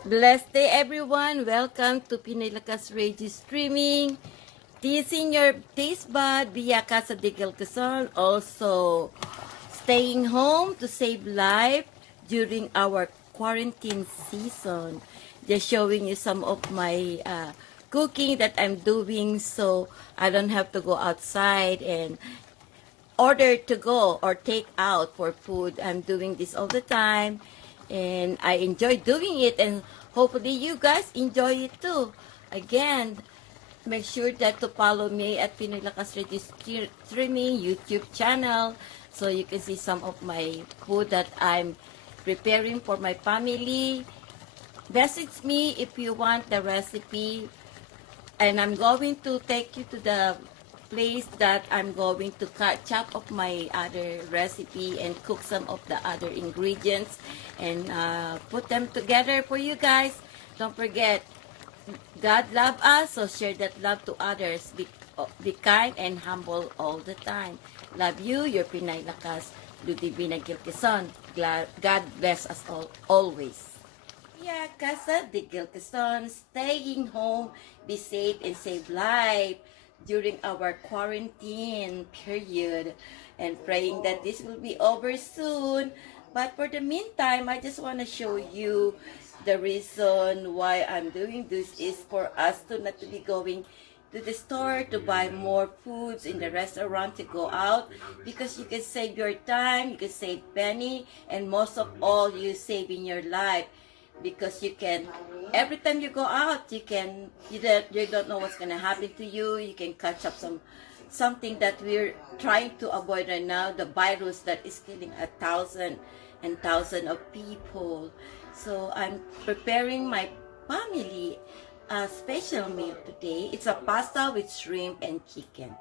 Blessed day, everyone. Welcome to Pinoy Lakas Radio Streaming. Teasing your taste bud via Casa de Quezon. Also, staying home to save life during our quarantine season. Just showing you some of my cooking that I'm doing so I don't have to go outside and order to go or take out for food. I'm doing this all the time and I enjoy doing it, and hopefully you guys enjoy it too. Again, make sure that to follow me at Pinoy Lakas Radio Streaming YouTube channel so you can see some of my food that I'm preparing for my family. Message me if you want the recipe, and I'm going to take you to the place that I'm going to chop up my other recipe and cook some of the other ingredients and put them together for you guys. Don't forget, God love us, so share that love to others. Be kind and humble all the time. Love you, your Pinay Lakas, Ludivina Gilquison. God bless us all always. Yeah, Casa de Quezon, staying home, be safe and save life during our quarantine period, and praying that this will be over soon. But for the meantime, I just want to show you the reason why I'm doing this is for us to not to be going to the store to buy more foods in the restaurant to go out, because you can save your time, you can save penny, and most of all, you save in your life, because you can every time you go out you don't know what's gonna happen to you. You can catch up something that we're trying to avoid right now, the virus that is killing 1,000 of people. So I'm preparing my family a special meal today. It's a pasta with shrimp and chicken.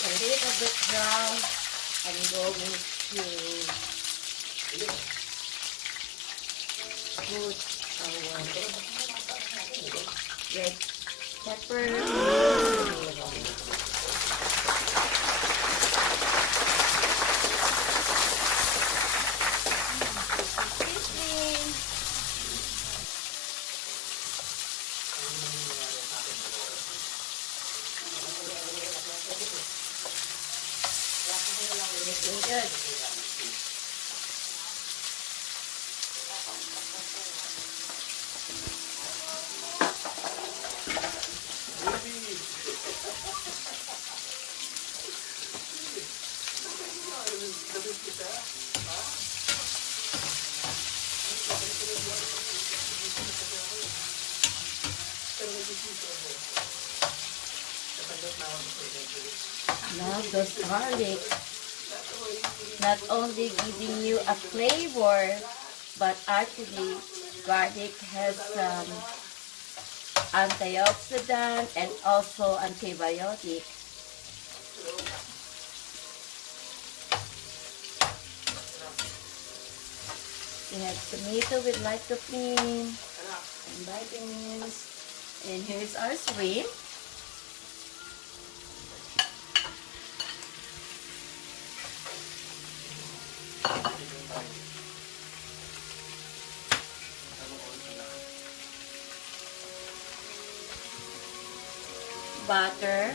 A little bit brown. I'm going to put our red pepper. Looking good. Love those garlic. Not only giving you a flavor, but actually garlic has antioxidant and also antibiotic. We have tomato with lycopene and vitamins. And here's our shrimp. Butter.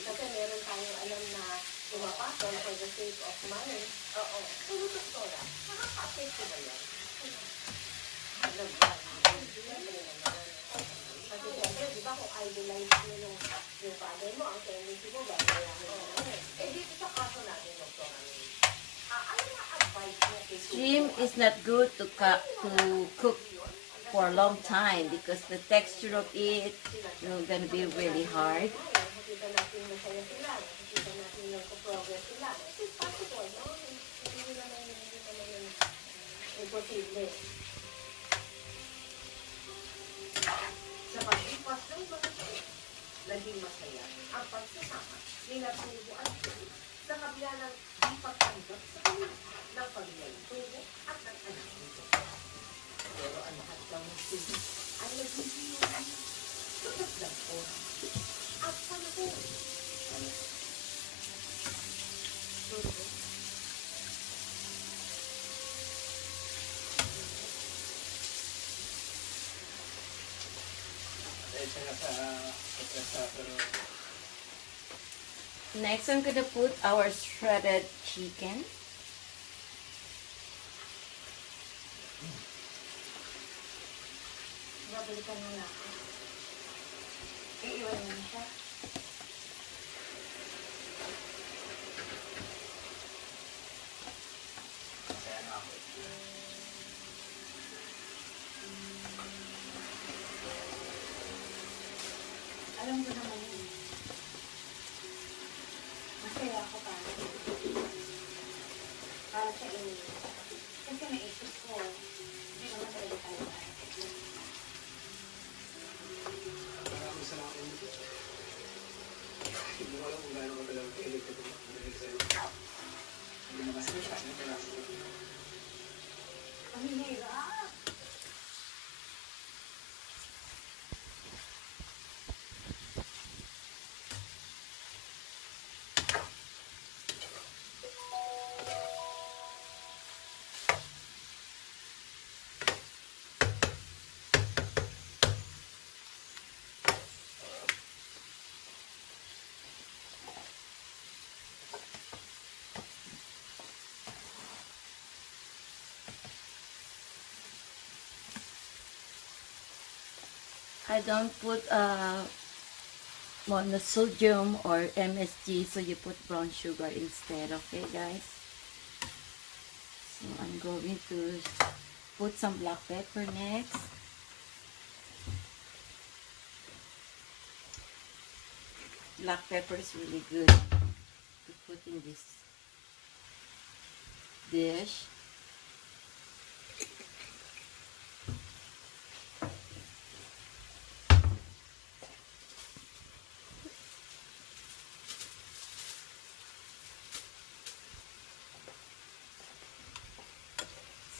Kasi meron tayong alam na pumapasok for the sake of money. Oo. Pero totoo lang, nakaka-affect ba yan? Alam ba? Kasi siyempre, di ba kung idolize mo yung father mo, ang tendency mo, babayaran mo naman. Eh, dito sa kaso natin, Dr. Ano na advice mo? Shrimp is not good to cook for a long time because the texture of it is going to be really hard. Nakikita natin masaya sila, nakikita natin yung progress sila. It's possible, no? Hindi naman imposible. Sa pag-ipas ng mga naging masaya ang pagsasama ni Tubo at Joey sa kabila ng ipagtanggap sa kanila ng pamilya ni Tubo at ng anak nito. Pero ang lahat daw ng Tubo ay nagbibiyuhan. Tugat lang po at panahon. Tubo. Next, I'm gonna put our shredded chicken. Babalikan mo na ako. Iiwan mo na siya. Alam ko naman yun. Masaya ako para sa inyo. Kasi naisip ko, hindi naman talaga tayo Maraming salamat mo. Hindi mo alam kung gano'n ko talaga kailig ko ito. Hindi mo kasi siya. Ang hirap. I don't put monosodium or MSG, so you put brown sugar instead, okay guys? So I'm going to put some black pepper next. Black pepper is really good to put in this dish.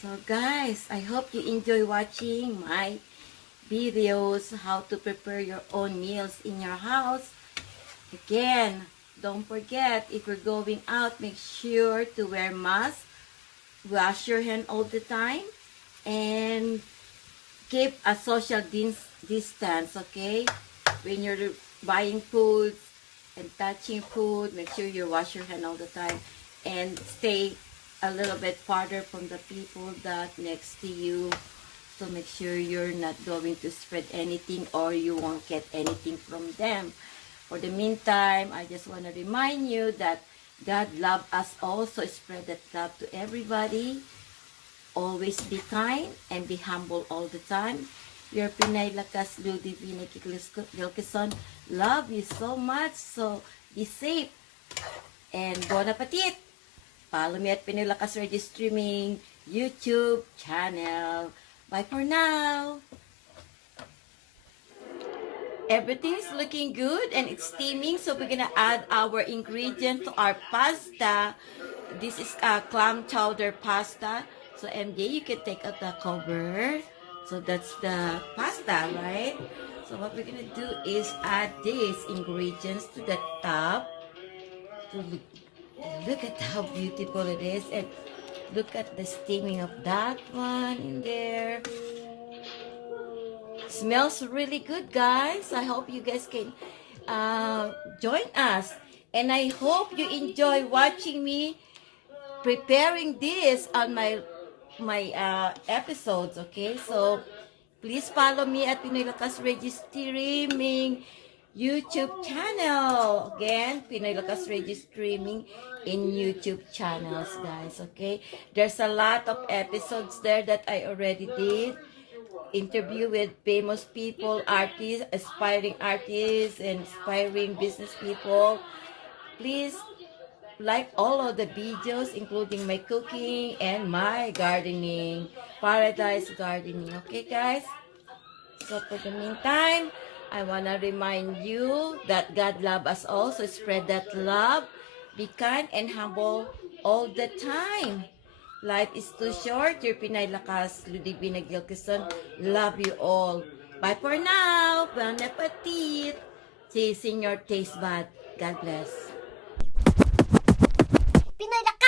So guys, I hope you enjoy watching my videos how to prepare your own meals in your house. Again, don't forget, if you're going out, make sure to wear mask, wash your hand all the time, and keep a social distance, okay? When you're buying food and touching food, make sure you wash your hand all the time and stay a little bit farther from the people that next to you, so make sure you're not going to spread anything or you won't get anything from them. For the meantime, I just want to remind you that God loves us also. Spread that love to everybody. Always be kind and be humble all the time. Your Pinoy Lakas Radio Streaming. Love you so much. So be safe and bon appetit. Follow me at Pinoy Lakas Radio Streaming YouTube channel. Bye for now. Everything is looking good and it's steaming, so we're gonna add our ingredients to our pasta. This is clam chowder pasta. So MJ, you can take out the cover. So that's the pasta, right? So what we're gonna do is add these ingredients to the top. To look at how beautiful it is, and look at the steaming of that one in there. Smells really good, guys. I hope you guys can join us, and I hope you enjoy watching me preparing this on my episodes. Okay, so please follow me at Pinoy Lakas Radio Streaming YouTube channel. Again, Pinoy Lakas Radio Streaming in YouTube channels, guys. Okay, there's a lot of episodes there that I already did. Interview with famous people, artists, aspiring artists, and inspiring business people. Please like all of the videos, including my cooking and my gardening, paradise gardening. Okay, guys? So for the meantime, I want to remind you that God loves us all, so spread that love. Be kind and humble all the time. Life is too short. Your Pinoy Lakas, Ludwig Quezon. Love you all. Bye for now. Bon appetit. Teasing your taste bud. God bless. Pinoy Lakas